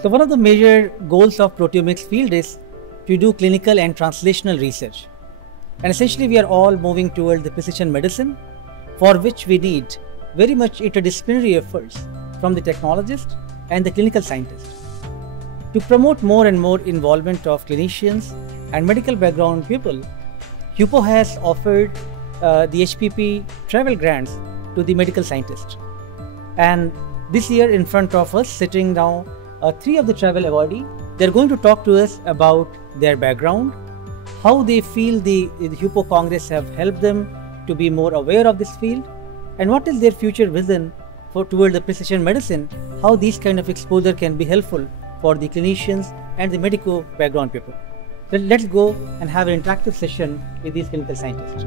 So one of the major goals of proteomics field is to do clinical and translational research. And essentially we are all moving toward the precision medicine, for which we need very much interdisciplinary efforts from the technologist and the clinical scientist. To promote more and more involvement of clinicians and medical background people, HUPO has offered the HPP travel grants to the medical scientists. And this year in front of us, sitting now, 3 of the travel awardees, they're going to talk to us about their background, how they feel the HUPO Congress have helped them to be more aware of this field, and what is their future vision toward the precision medicine, how these kind of exposure can be helpful for the clinicians and the medical background people. So let's go and have an interactive session with these clinical scientists.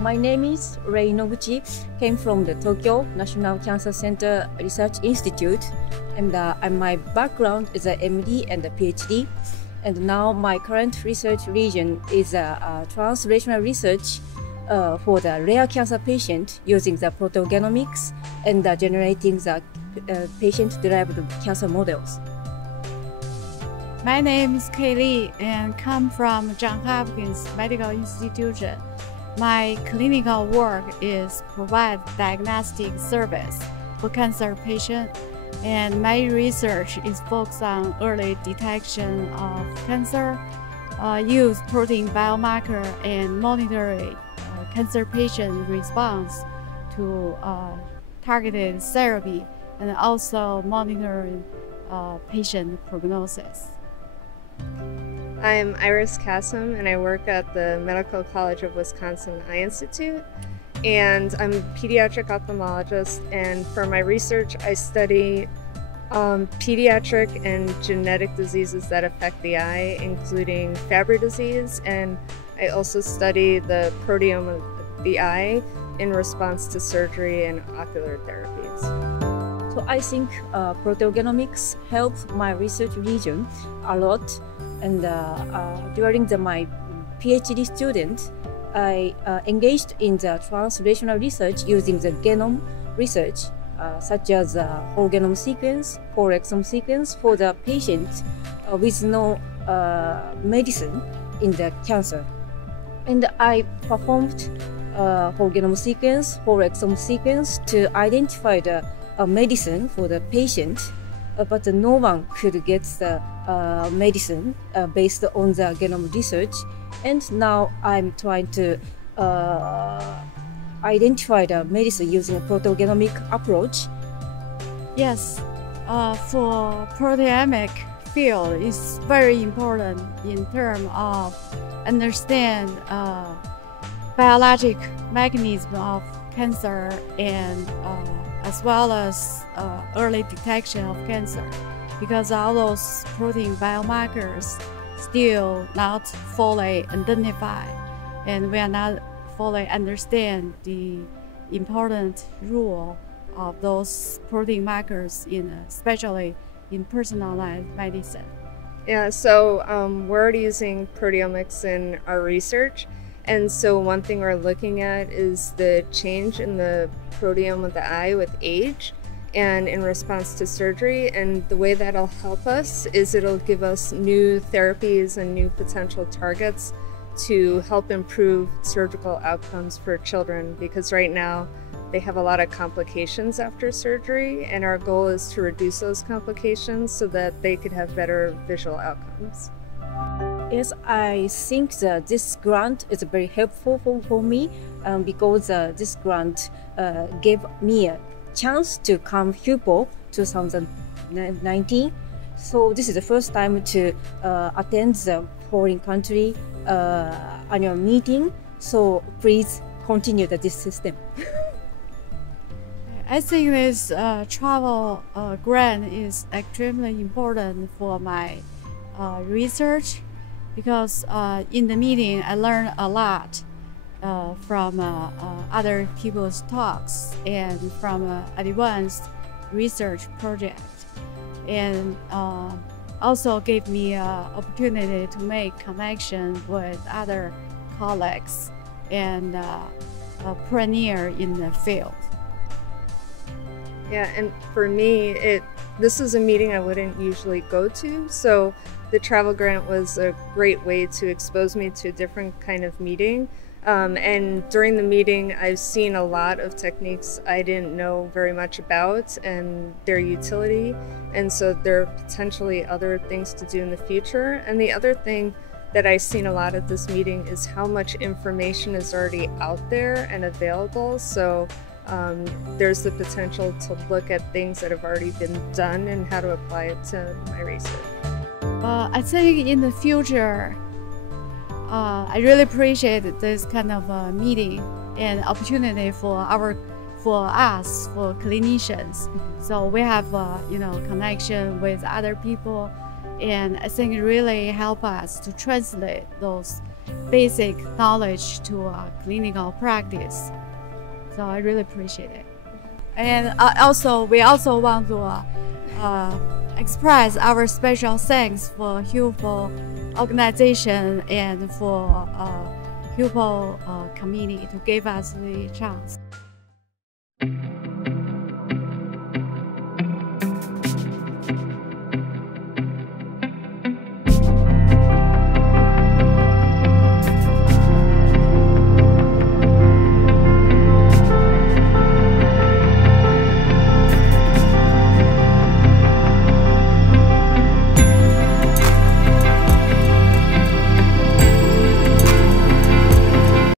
My name is Rei Noguchi, came from the Tokyo National Cancer Center Research Institute, and my background is a MD and a PhD. And now my current research region is translational research for the rare cancer patient using the proteogenomics and generating the patient-derived cancer models. My name is Kaylee and come from Johns Hopkins Medical Institution. My clinical work is provide diagnostic service for cancer patients, and my research is focused on early detection of cancer, use protein biomarker, and monitoring cancer patient response to targeted therapy, and also monitoring patient prognosis. I'm Iris Kassem, and I work at the Medical College of Wisconsin Eye Institute, and I'm a pediatric ophthalmologist, and for my research I study pediatric and genetic diseases that affect the eye, including Fabry disease, and I also study the proteome of the eye in response to surgery and ocular therapies. So I think proteogenomics helped my research region a lot. And during my PhD student, I engaged in the translational research using the genome research, such as whole genome sequence, whole exome sequence for the patient with no medicine in the cancer. And I performed whole genome sequence, whole exome sequence to identify the medicine for the patient, but no one could get the medicine based on the genome research. And now I'm trying to identify the medicine using a proteogenomic approach. Yes, for proteomic field is very important in terms of understand biologic mechanism of cancer and as well as early detection of cancer, because all those protein biomarkers still not fully identified, and we are not fully understand the important role of those protein markers especially in personalized medicine. Yeah, so we're already using proteomics in our research. And so one thing we're looking at is the change in the proteome of the eye with age and in response to surgery. And the way that'll help us is it'll give us new therapies and new potential targets to help improve surgical outcomes for children, because right now they have a lot of complications after surgery, and our goal is to reduce those complications so that they could have better visual outcomes. Yes, I think that this grant is very helpful for me because this grant gave me a chance to come HUPO 2019. So this is the first time to attend the foreign country annual meeting. So please continue this system. I think this travel grant is extremely important for my research, because in the meeting I learned a lot from other people's talks and from advanced research project, and also gave me an opportunity to make connection with other colleagues and pioneer in the field. Yeah, and for me, it this is a meeting I wouldn't usually go to, so the travel grant was a great way to expose me to a different kind of meeting. And during the meeting, I've seen a lot of techniques I didn't know very much about and their utility. And so there are potentially other things to do in the future. And the other thing that I've seen a lot at this meeting is how much information is already out there and available. So there's the potential to look at things that have already been done and how to apply it to my research. I think in the future, I really appreciate this kind of meeting and opportunity for us, for clinicians. So we have, connection with other people, and I think it really help us to translate those basic knowledge to clinical practice. So I really appreciate it. And we also want to express our special thanks for HUPO organization and for HUPO committee to give us the chance.